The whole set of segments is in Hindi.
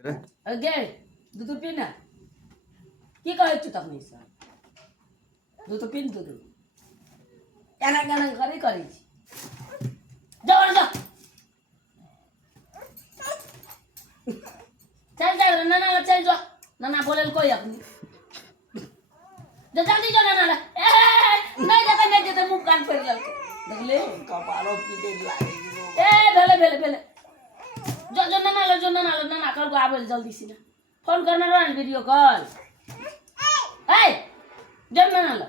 गे दूध पी ना কি কয় তুই তখন দুধ পিন দুধ কেন কেন করে করিস যাও যা চল যা না না চল যা না না বলেন কই আপনি যা জলদি যা না না নাই যেতে মুখ কান ফেলে গেল দেখলে কপালও পিটে লাগে এ ভেলে ভেলে ভেলে না না কল আবেল জলদি সিনা ফোন করনা রান ভিডিও কল এই জল না না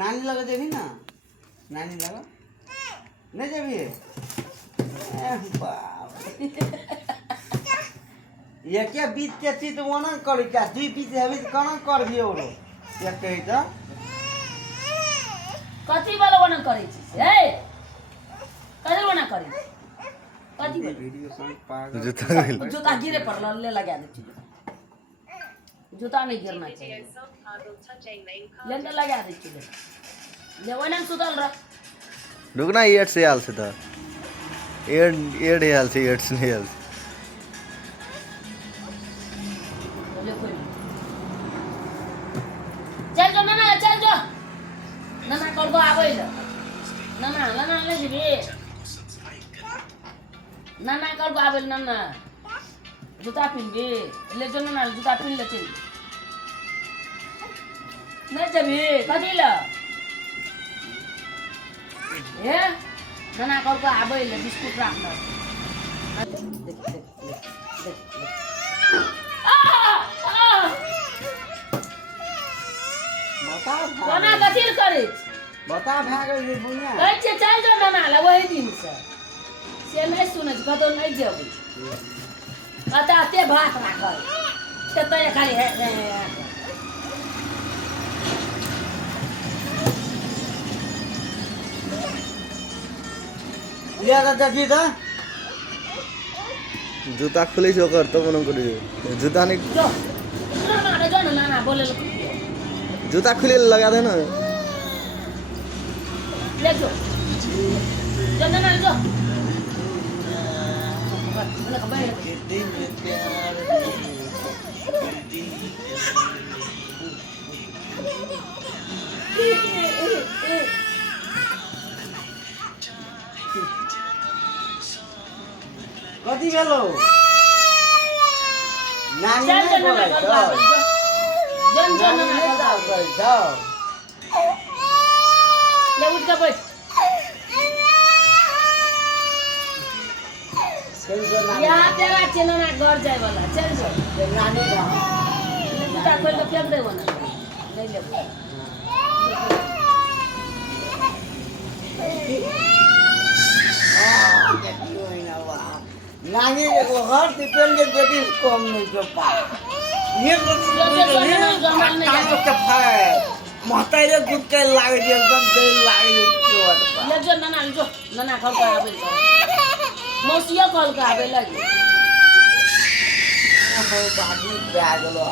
नानी लगा देवी ना नानी लगा नहीं देवी ये क्या बीत के चीज वो ना करी क्या दुई बीत है बीत कौन कर दियो रो ये कही तो कथी वाला वना करे छी ए कथी वना करे कथी वीडियो सॉन्ग पागल जूता गिरे पर ले लगा दे छी जूता नहीं गिरना चाहिए लेंटर लगा दे छी ले वना सुतल रह रुकना एड से हाल से था एड हाल से एड से नहीं हाल चल जो ना कल को आवे ना ले जी ना कल को आवे ना जूता पिन गे ले जो ना जूता पिन ले चल नहीं जबी कथी ला ए ना कल को आवे ले बिस्कुट राख ना बता कोना कथी करे बता भागल रे बुनिया कहै छै चल जो ना ला वही दिन से नहीं सुनै छ कतो नहीं जेबै कता ते भात राखल से तो खाली है ले जा देखी तो जूता खुली से ओकर तो मनो करी जूता नहीं जो ना बोले जूता खुली लगा दे ना ले जो ना जो दिन में प्यार कथी भेलो नानी चल नहीं बोलै छौ जन नानी नहीं जाओ कहै छौ ले उठ के बैठ चल जो नानी यहाँ तेरा चेना घर जाए वाला चल जो नानी जा जूता खोल के फेंक दे वना ले ले नानी को घर डिपेंड बेटी कम नहीं जो पा ये तो महतारे गुड के लागे एकदम दिल लागे ले जो ना कल को आवे मौसिया कल को आवे लगे बाबू बैगलो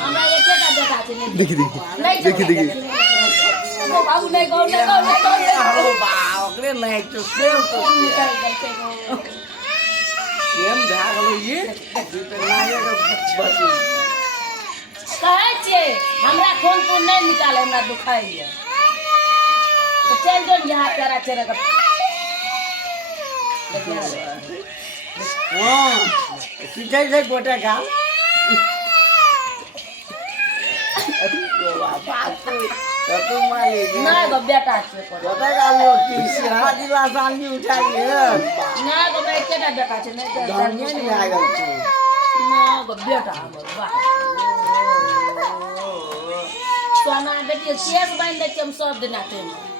हमरा एके का देखा छै नहीं देखी देखी बाबू नहीं गौ हेलो बाबरे नहीं तो सेम भागलो ये लागे बची कहै छै हमरा खून नहीं निकाले हमरा दुखाई है तो चल जो यहाँ तेरा चेहरा का हां सीधे से गोटा का तो तुम मारे नहीं गो बेटा छै गोटा का लोग की सिरा दिला सांगी उठा के नहीं गो बेटा बेटा छै नहीं धनिया नहीं आ गई ना गो बेटा हमर वाह सोना बेटी केस बांध दे हम सब दिन आते हैं